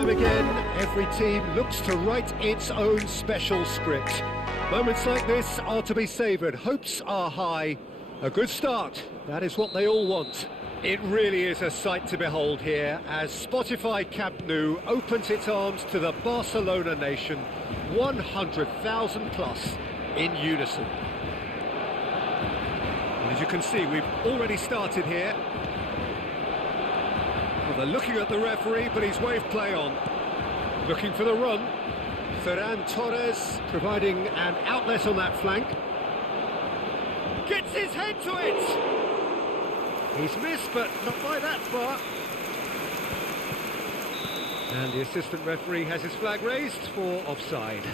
time again, every team looks to write its own special script. Moments like this are to be savoured, hopes are high. A good start, that is what they all want. It really is a sight to behold here as Spotify Camp Nou opens its arms to the Barcelona nation, 100,000 plus in unison. And as you can see, we've already started here. Well, they're looking at the referee, but he's waved play on. Looking for the run. Ferran Torres providing an outlet on that flank. Gets his head to it! He's missed, but not by that far. And the assistant referee has his flag raised for offside.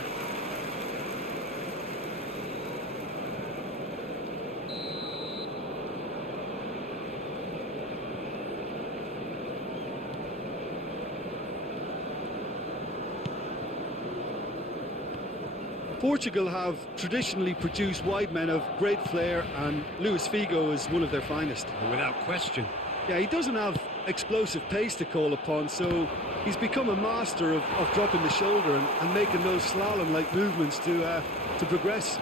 Portugal have traditionally produced wide men of great flair, and Luis Figo is one of their finest. Without question. Yeah, he doesn't have explosive pace to call upon, so he's become a master of dropping the shoulder and making those slalom-like movements to progress.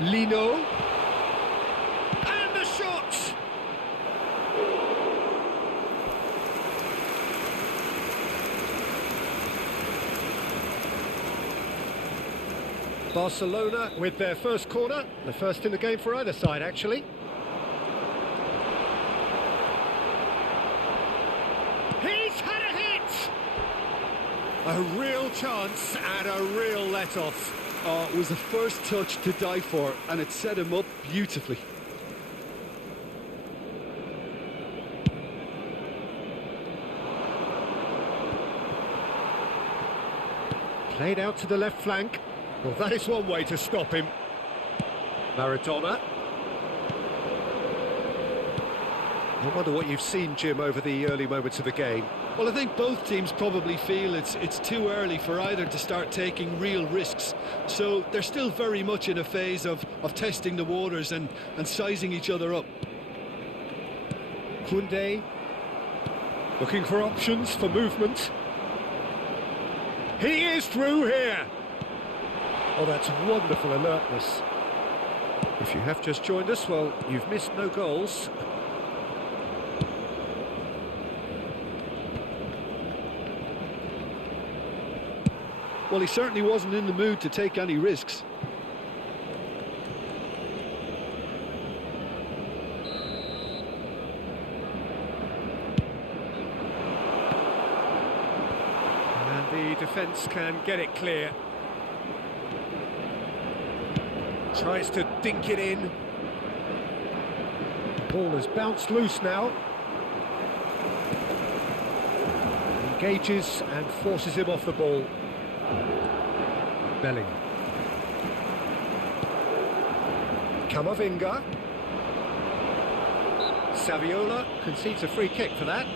Lino. And the shot! Barcelona with their first corner, the first in the game for either side actually. He's had a hit! A real chance and a real let-off. Oh, it was the first touch to die for, and it set him up beautifully. Played out to the left flank. Well, that is one way to stop him. Maradona. I wonder what you've seen, Jim, over the early moments of the game. Well, I think both teams probably feel it's too early for either to start taking real risks. So they're still very much in a phase of testing the waters and sizing each other up. Koundé. Looking for options for movement. He is through here. Oh, that's wonderful alertness. If you have just joined us, well, you've missed no goals. Well, he certainly wasn't in the mood to take any risks. And the defence can get it clear. Tries to dink it in. The ball has bounced loose now. Engages and forces him off the ball. Belling. Camavinga. Saviola concedes a free kick for that.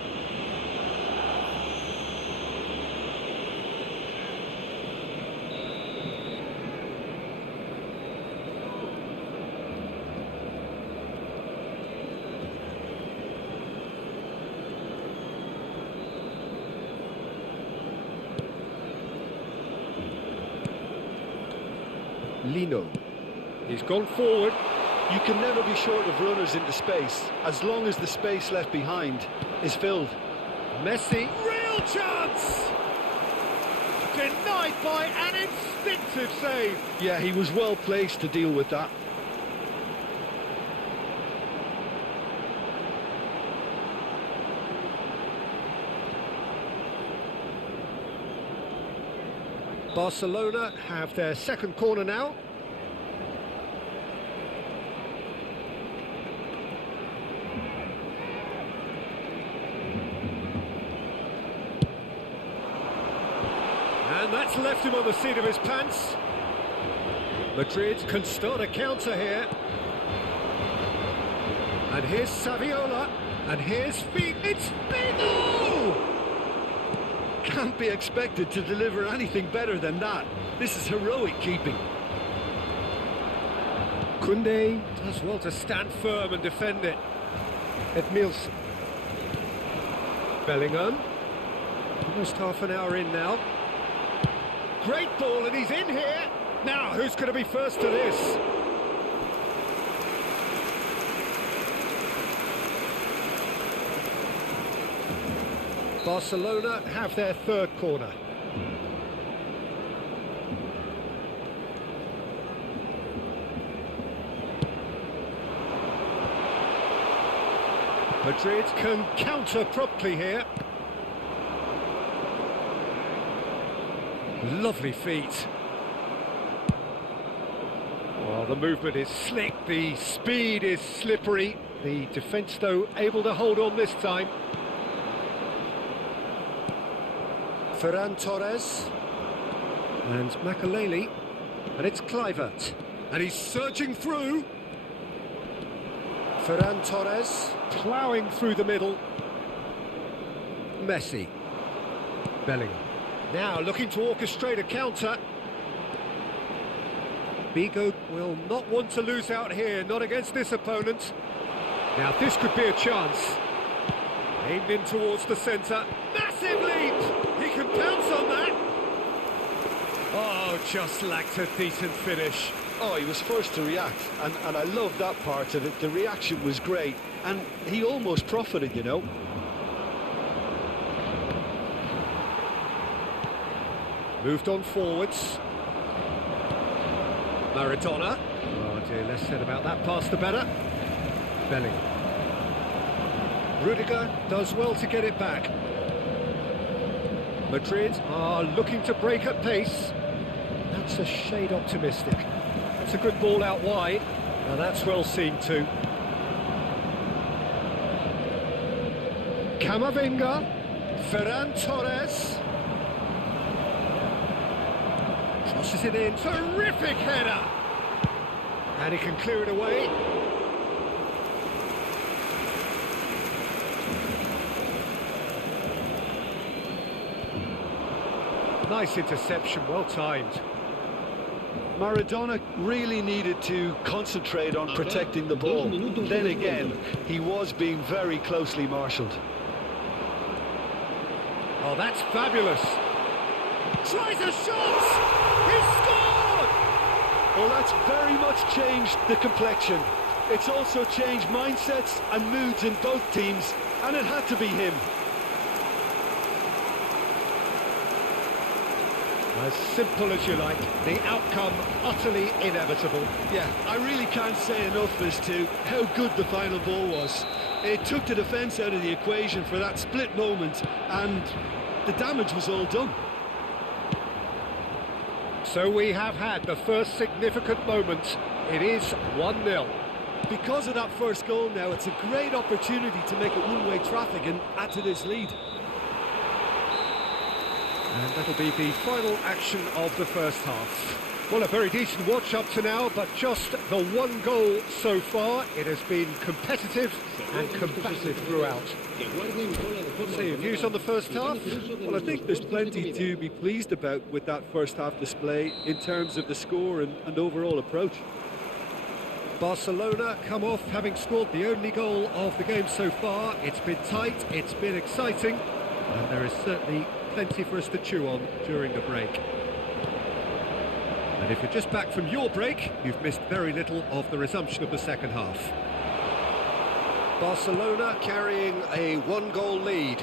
Lino. He's gone forward. You can never be short of runners into space, as long as the space left behind is filled. Messi, real chance! Denied by an instinctive save. Yeah, he was well placed to deal with that. Barcelona have their second corner now. And that's left him on the seat of his pants. Madrid can start a counter here. And here's Saviola. And here's Figo. It's Figo! Can't be expected to deliver anything better than that. This is heroic keeping. Koundé does well to stand firm and defend it. Edmilson. Bellingham. Almost half an hour in now. Great ball, and he's in here. Now, who's going to be first to this? Barcelona have their third corner. Madrid can counter promptly here. Lovely feet. Well, the movement is slick, the speed is slippery. The defence, though, able to hold on this time. Ferran Torres. And Makaleli. And it's Kluivert. And he's surging through. Ferran Torres, ploughing through the middle. Messi. Bellingham. Now looking to orchestrate a counter. Vigo will not want to lose out here, not against this opponent. Now this could be a chance. Aimed in towards the centre. Massive leap! He can pounce on that. Oh, just lacked a decent finish. Oh, he was first to react, and I love that part of it. The reaction was great, and he almost profited, you know. Moved on forwards. Maradona. Oh dear, less said about that pass the better. Bellingham. Rudiger does well to get it back. Madrid are looking to break at pace. That's a shade optimistic. It's a good ball out wide. Now that's well seen too. Camavinga. Ferran Torres. Crosses it in. Terrific header. And he can clear it away. Nice interception, well timed. Maradona really needed to concentrate on protecting the ball. Then again, he was being very closely marshalled. Oh, that's fabulous. Tries a shot! He scored! Well, that's very much changed the complexion. It's also changed mindsets and moods in both teams, and it had to be him. As simple as you like, the outcome utterly inevitable. Yeah, I really can't say enough as to how good the final ball was. It took the defence out of the equation for that split moment, and the damage was all done. So we have had the first significant moment. It is 1-0. Because of that first goal now, it's a great opportunity to make it one-way traffic and add to this lead. And that'll be the final action of the first half. Well, a very decent watch up to now, but just the one goal so far. It has been competitive and combative throughout. So your views on the first half? Well, I think there's plenty to be pleased about with that first half display in terms of the score and overall approach. Barcelona come off having scored the only goal of the game so far. It's been tight, it's been exciting, and there is certainly plenty for us to chew on during the break. And if you're just back from your break, you've missed very little of the resumption of the second half. Barcelona carrying a one-goal lead.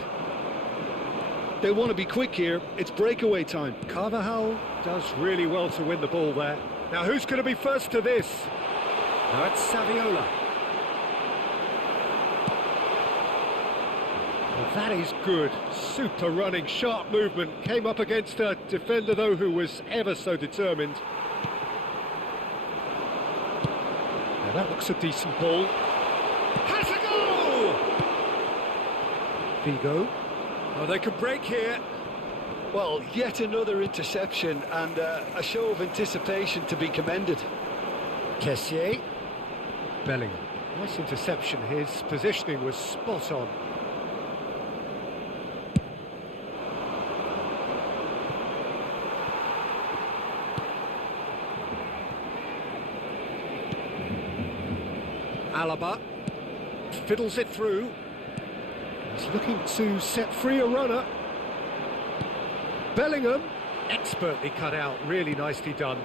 They want to be quick here. It's breakaway time. Carvajal does really well to win the ball there. Now who's going to be first to this? Now it's Saviola. Well, that is good. Super running, sharp movement. Came up against a defender, though, who was ever so determined. Now that looks a decent ball. Has a goal! Vigo. Oh, they could break here. Well, yet another interception and a show of anticipation to be commended. Kessier. Bellingham. Nice interception. His positioning was spot on. Alaba fiddles it through. He's looking to set free a runner. Bellingham, expertly cut out, really nicely done.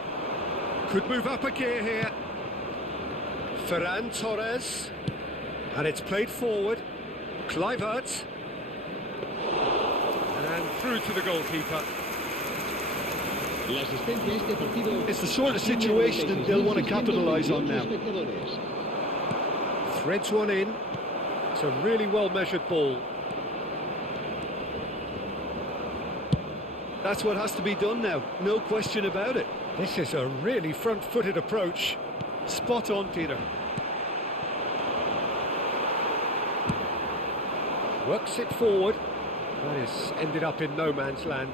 Could move up a gear here. Ferran Torres. And it's played forward. Kluivert. And through to the goalkeeper. It's the sort of situation that they'll want to capitalise on now. Threads one in. It's a really well-measured ball. That's what has to be done now, no question about it. This is a really front-footed approach. Spot on, Peter. Works it forward. That is ended up in no man's land.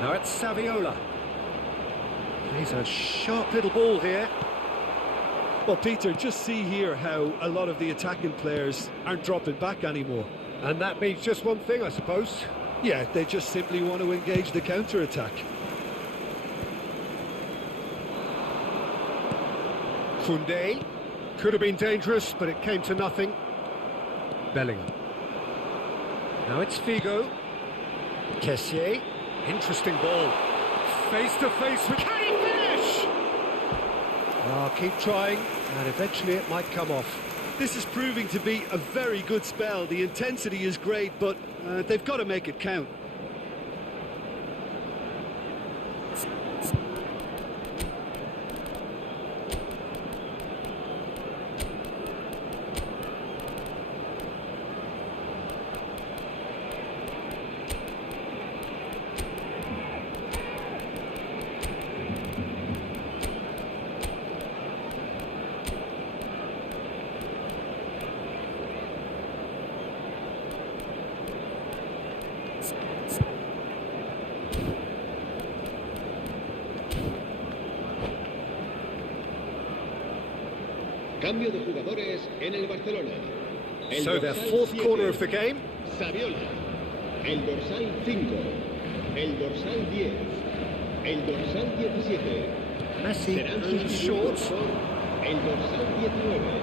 Now it's Saviola. He's a sharp little ball here. Well, Peter, just see here how a lot of the attacking players aren't dropping back anymore. And that means just one thing, I suppose. Yeah, they just simply want to engage the counter-attack. Koundé. Could have been dangerous, but it came to nothing. Bellingham. Now it's Figo. Kessié. Interesting ball. Face to face with... Can he finish? Oh, keep trying, and eventually it might come off. This is proving to be a very good spell. The intensity is great, but they've got to make it count. Cambio de jugadores en el Barcelona. So their fourth corner of the game. Saviola. El dorsal 5. El dorsal 10. El dorsal 17. Messi Serán moves sustituidos short. por el dorsal 19.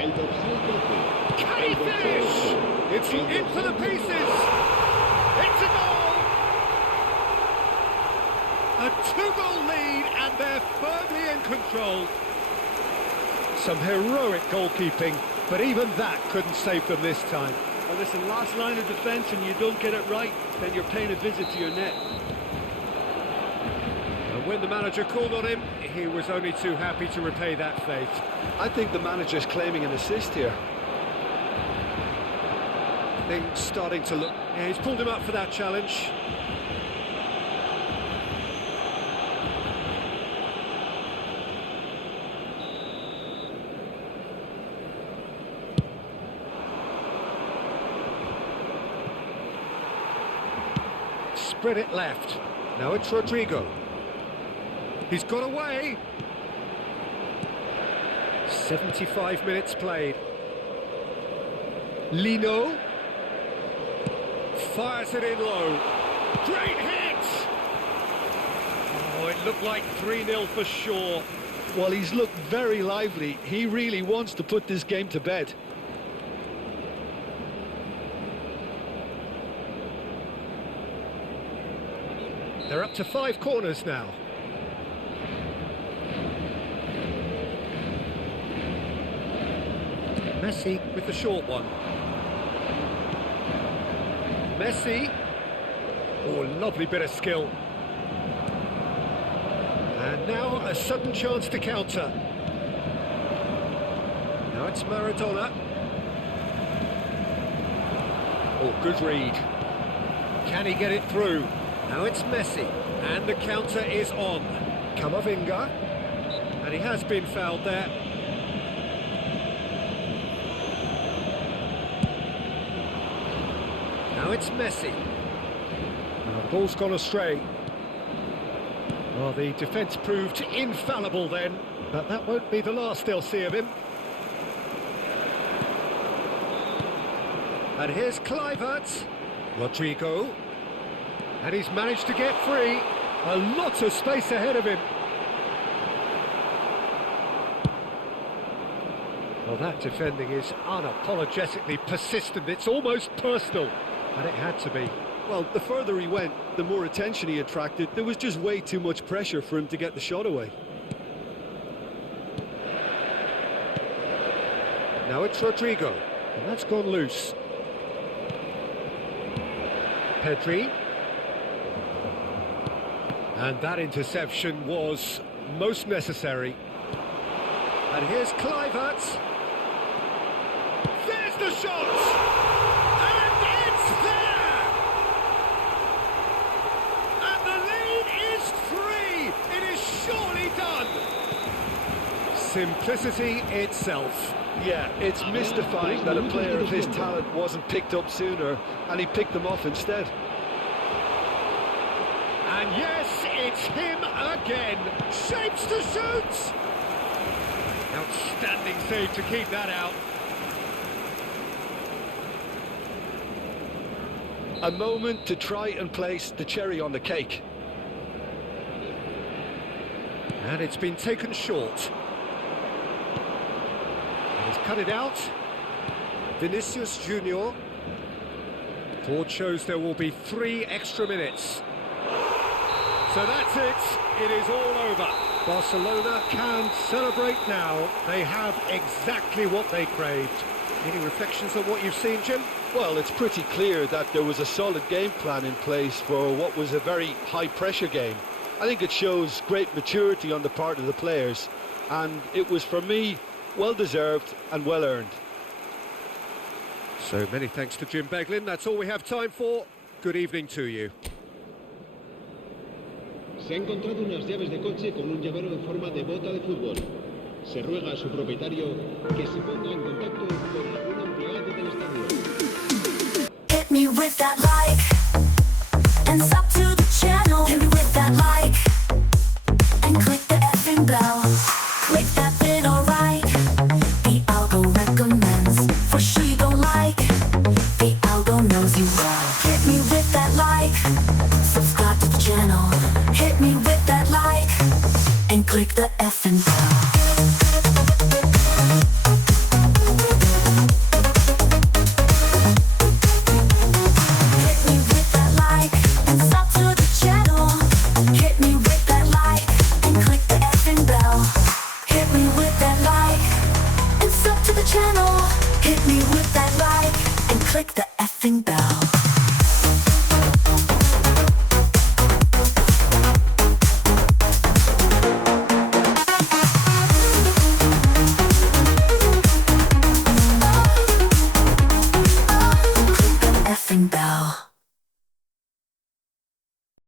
El dorsal 12. Can he finish? It's into the pieces. It's a goal. A 2-goal lead, and they're firmly in control. Some heroic goalkeeping, but even that couldn't save them this time. Well, listen, last line of defence, and you don't get it right, then you're paying a visit to your net. And when the manager called on him, he was only too happy to repay that fate. I think the manager's claiming an assist here. Things starting to look... Yeah, he's pulled him up for that challenge. Spread it left. Now it's Rodrigo. He's got away. 75 minutes played. Lino. Fires it in low. Great hit! Oh, it looked like 3-0 for sure. Well, he's looked very lively. He really wants to put this game to bed. They're up to 5 corners now. Messi with the short one. Messi. Oh, lovely bit of skill. And now a sudden chance to counter. Now it's Maradona. Oh, good read. Can he get it through? Now it's Messi, and the counter is on. Camavinga, and he has been fouled there. Now it's Messi. And the ball's gone astray. Well, the defence proved infallible then, but that won't be the last they'll see of him. And here's Kluivert. Rodrigo. And he's managed to get free. A lot of space ahead of him. Well, that defending is unapologetically persistent. It's almost personal. And it had to be. Well, the further he went, the more attention he attracted. There was just way too much pressure for him to get the shot away. Now it's Rodrigo, and that's gone loose. Pedri. And that interception was most necessary. And here's Kluivert. There's the shot! And it's there! And the lead is 3! It is surely done! Simplicity itself. Yeah, it's mystifying that a player of his talent wasn't picked up sooner, and he picked them off instead. And yes, it's him again. Shapes to shoot! Outstanding save to keep that out. A moment to try and place the cherry on the cake. And it's been taken short. He's cut it out. Vinicius Junior. Board shows there will be 3 extra minutes. So that's it. It is all over. Barcelona can celebrate now. They have exactly what they craved. Any reflections on what you've seen, Jim? Well, it's pretty clear that there was a solid game plan in place for what was a very high-pressure game. I think it shows great maturity on the part of the players, and it was, for me, well-deserved and well-earned. So many thanks to Jim Beglin. That's all we have time for. Good evening to you. Se ha encontrado unas llaves de coche con un llavero en forma de bota de fútbol. Se ruega a su propietario que se ponga en contacto con algún empleado del estadio. Hit me with that like, and sub to the channel. Hit me with that like, and click the effing bell. Click that bit, alright. The algo recommends, for sure you gon' like. The algo knows you well. Hit me with that like, subscribe to the channel. Hit me with that like, and click the effing bell. Hit me with that like and click the effing bell.